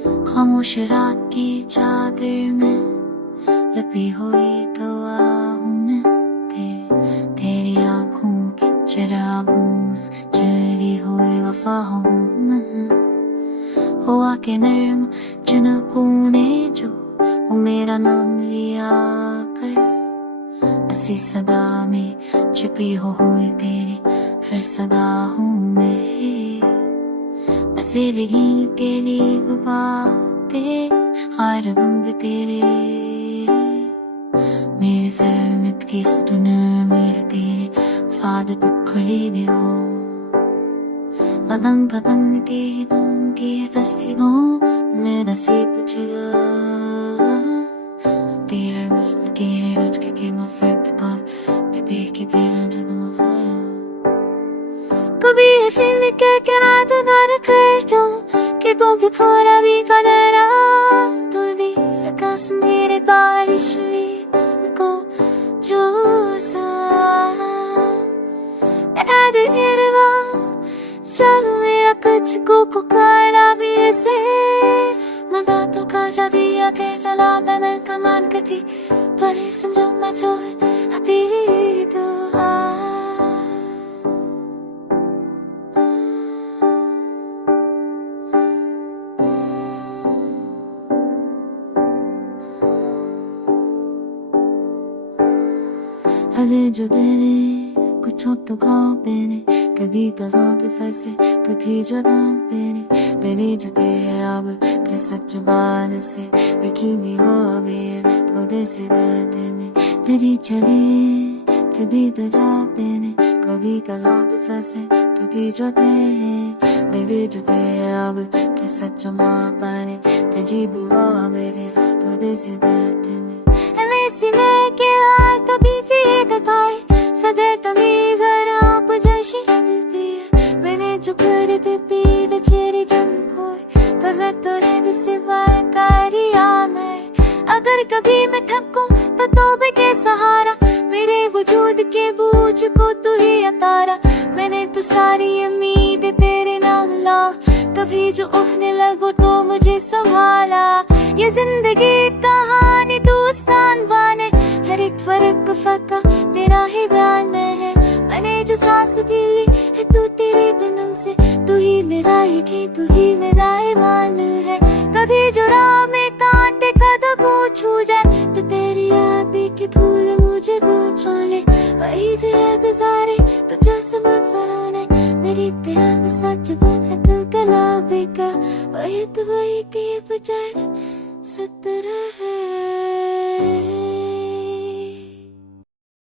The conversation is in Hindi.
खामोश रात की चादर में लपी हुई दुआ हूँ मैं, तेरी आँखों की चिरागों में जली हुई वफा हूँ मैं। हुआ के नर्म झुनकों ने जो वो मेरा नाम लिया कर, ऐसी सदा में छिपी हुई तेरी फिर सदा हूँ मैं। तेरे ही के लिए गुबाते खार गम तेरे, मेरे फहमत की दुनिया मेरे तेरे फाद खुली दे हो। कदम कदम के दम की दस्तियों में नसीब तुझे तेरे रुझ के मफरत कर बेबे की बेरा जब मफाया। कभी ऐसे लिखे के रात दर कर दो कि बोगे पूरा भी करेरा तू भी रखा संधीरे बारिश भी को जो सा ऐड हिरवा चलो मेरा कुछ को पुकारा भी ऐसे मदा तो काजा दिया के चला बदल कमान कथी पर समझो मैं जो अभी दुआ। हले जो तेरे कुछ तो खाओ पीने, कभी कहा पे फंसे कभी जगह पीने, मेरी जो तेरे अब के सच बार से रखी भी हो अभी पौधे से दर्द में तेरी चले कभी तो जा पीने, कभी कहा पे फंसे कभी जो तेरे मेरी जो तेरे अब के सच माँ पाने तेजी भी हो मेरे पौधे से दर्द में। ऐसी में क्या कभी फिर पाए सदे तभी घर आप जैसी दिखती है, मैंने जो कर दे पीर तेरी जम कोई तब तो रेद सिवाय कारिया मैं। अगर कभी मैं थकूं तो तौबे के सहारा मेरे वजूद के बोझ को तू ही उतारा, मैंने तो सारी उम्मीद तेरे नाम ला, कभी जो उठने लगो तो मुझे संभाला। ये जिंदगी कहानी तू उसका अनवान है, हर एक फर्क फका तेरा ही बयान है, मैंने जो सांस भी ली है तू तेरे बिनम से, तू ही मेरा यकीन तू ही मेरा ईमान है। कभी जो राह में कांटे कदमों छू जाए तो तेरी याद के फूल मुझे पूछो ले, वही जो गुजारे तो जस्मत बनाने मेरी तेरा सच बने तो गला बेका, वही तो वही के बजाय सतर है।